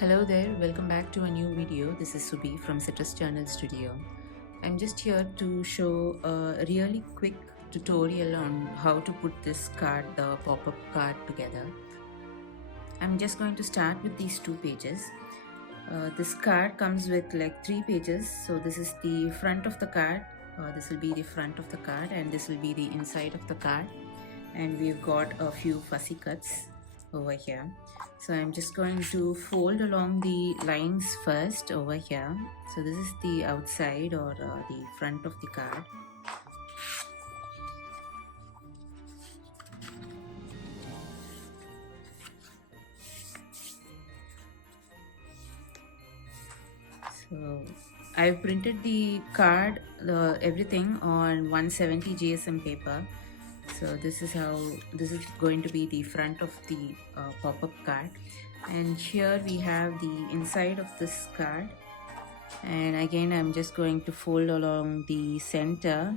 Hello there, welcome back to a new video. This is Subi from Citrus Journal Studio. I'm just here to show a really quick tutorial on how to put this card, the pop-up card, together. I'm just going to start with these two pages. This card comes with like 3 pages. So this is the front of the card. This will be the front of the card and this will be the inside of the card. And we've got a few fussy cuts over here. So I'm just going to fold along the lines first over here. So this is the outside or the front of the card. So I've printed the card, everything on 170 GSM paper. So this is going to be the front of the pop-up card, and here we have the inside of this card. And again, I'm just going to fold along the center.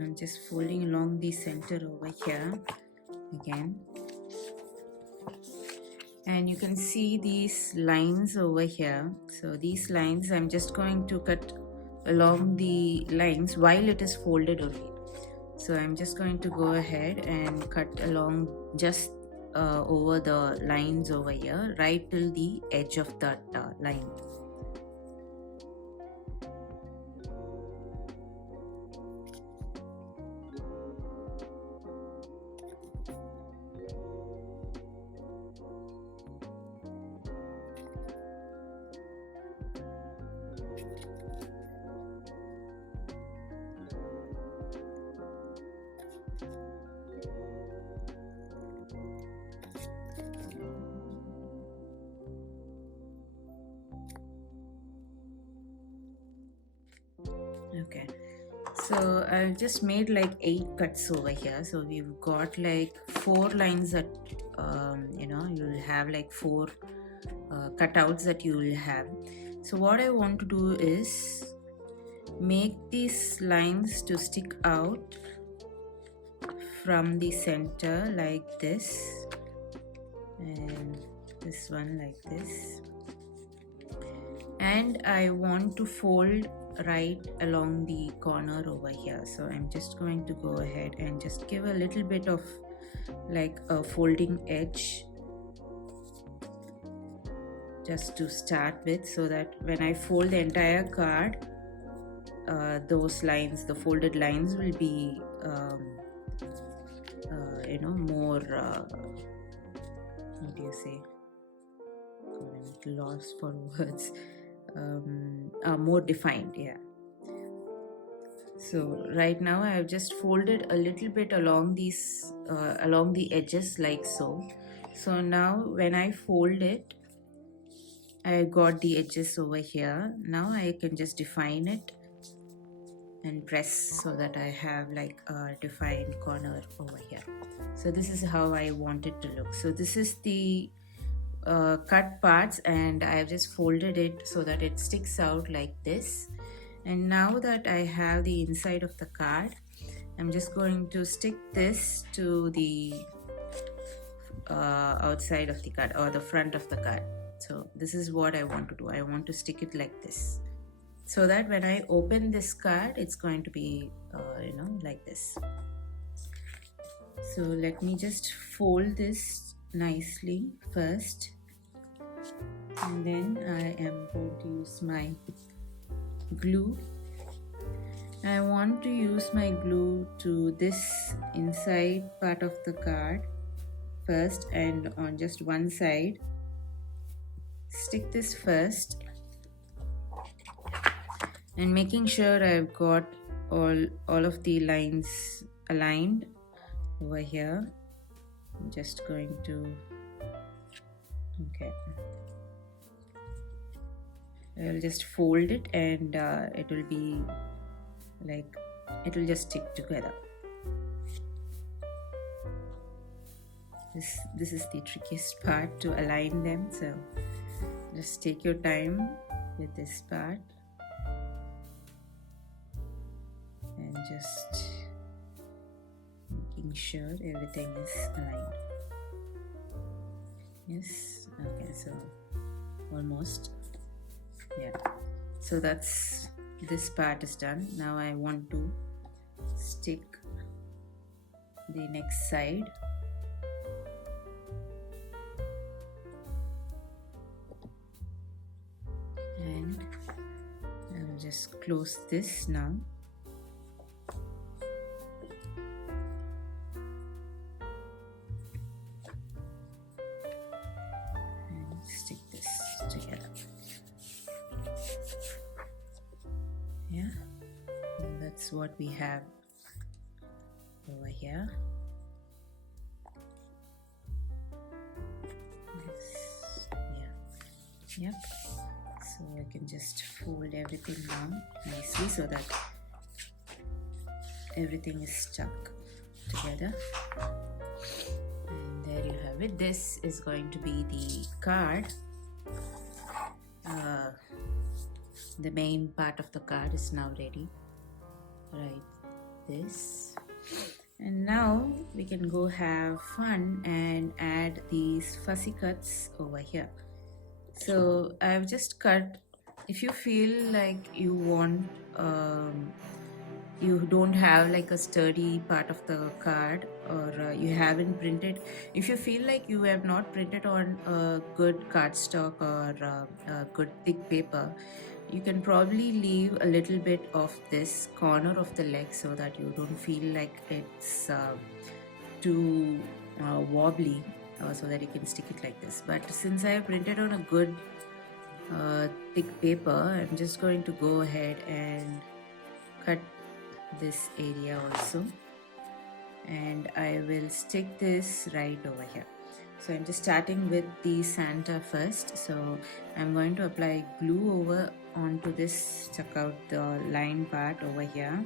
I'm just folding along the center over here again. And you can see these lines over here. So these lines, I'm just going to cut along the lines while it is folded only. So I'm just going to go ahead and cut along just over the lines over here, right till the edge of that line. Okay, so I've just made like 8 cuts over here. So we've got like 4 lines that you'll have like 4 cutouts that you will have. So what I want to do is make these lines to stick out from the center like this, and this one like this, and I want to fold right along the corner over here. So I'm just going to go ahead and just give a little bit of like a folding edge just to start with, so that when I fold the entire card, those lines, the folded lines, will be more what do you say, I'm at loss for words, more defined. Yeah, so right now I have just folded a little bit along these along the edges like so. So now when I fold it, I got the edges over here. Now I can just define it and press so that I have like a defined corner over here. So this is how I want it to look. So this is the cut parts, and I've just folded it so that it sticks out like this. And now that I have the inside of the card, I'm just going to stick this to the outside of the card or the front of the card. So this is what I want to do. I want to stick it like this, so that when I open this card, it's going to be like this. So let me just fold this nicely first, and then I am going to use my glue. I want to use my glue to this inside part of the card first, and on just one side. Stick this first, and making sure I've got all of the lines aligned over here. I'm just going to, okay, I'll just fold it, and it will be like, it will just stick together. This is the trickiest part, to align them. So just take your time with this part, and just making sure everything is aligned. Yes, okay, so almost, yeah. So that's, this part is done. Now I want to stick the next side. And I'll just close this now. And stick this together. Yeah, and that's what we have over here. Yes. Yeah. Yep. So I can just fold everything down nicely so that everything is stuck together. And there you have it. This is going to be the card. The main part of the card is now ready. Right, this. And now we can go have fun and add these fussy cuts over here. So I've just cut. If you feel like you want, you don't have like a sturdy part of the card, or you haven't printed, if you feel like you have not printed on a good cardstock or a good thick paper, you can probably leave a little bit of this corner of the leg so that you don't feel like it's too wobbly, so that you can stick it like this. But since I have printed on a good thick paper, I'm just going to go ahead and cut this area also, and I will stick this right over here. So I'm just starting with the Santa first. So I'm going to apply glue over onto this, check out the line part over here,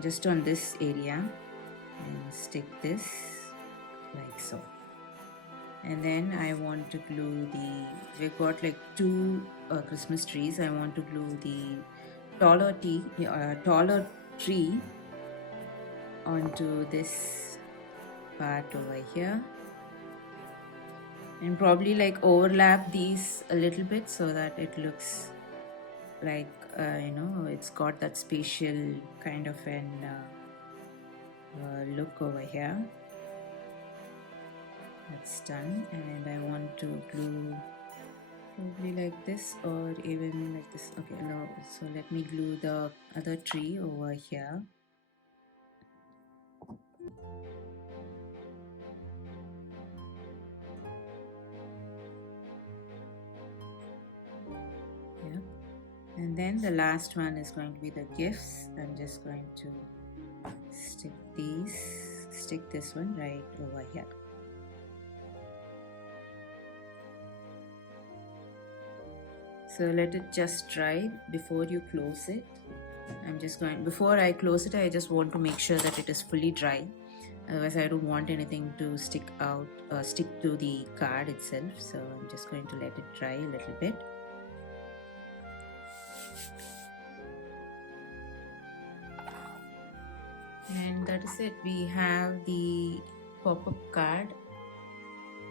just on this area, and stick this like so. And then I want to glue we've got like two Christmas trees. I want to glue the taller tree onto this part over here, and probably like overlap these a little bit so that it looks like it's got that spatial kind of an look over here. That's done, and I want to glue probably like this or even like this. Okay, now so let me glue the other tree over here. Yeah, and then the last one is going to be the gifts. I'm just going to stick this one right over here. So let it just dry before you close it. Before I close it, I just want to make sure that it is fully dry. Otherwise, I don't want anything to stick to the card itself. So I'm just going to let it dry a little bit. And that is it. We have the pop-up card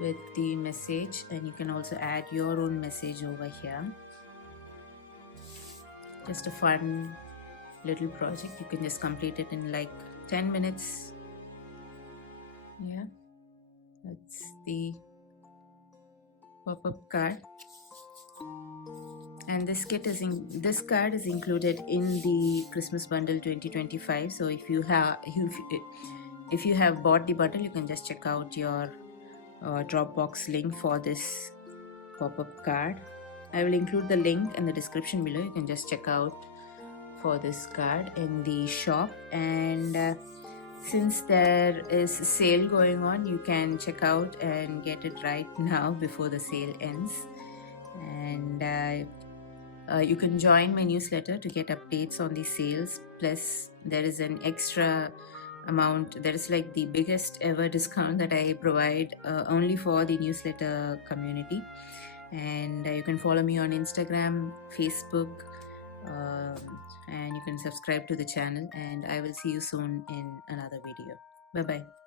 with the message, and you can also add your own message over here. Just a fun little project. You can just complete it in like 10 minutes. Yeah, that's the pop-up card. And this card is included in the Christmas bundle 2025. So if you have bought the bundle, you can just check out your Dropbox link for this pop-up card. I will include the link in the description below. You can just check out for this card in the shop. And since there is a sale going on, you can check out and get it right now before the sale ends. And you can join my newsletter to get updates on the sales. Plus, there is an extra amount. There is like the biggest ever discount that I provide only for the newsletter community. And you can follow me on Instagram, Facebook, and you can subscribe to the channel, and I will see you soon in another video. Bye bye.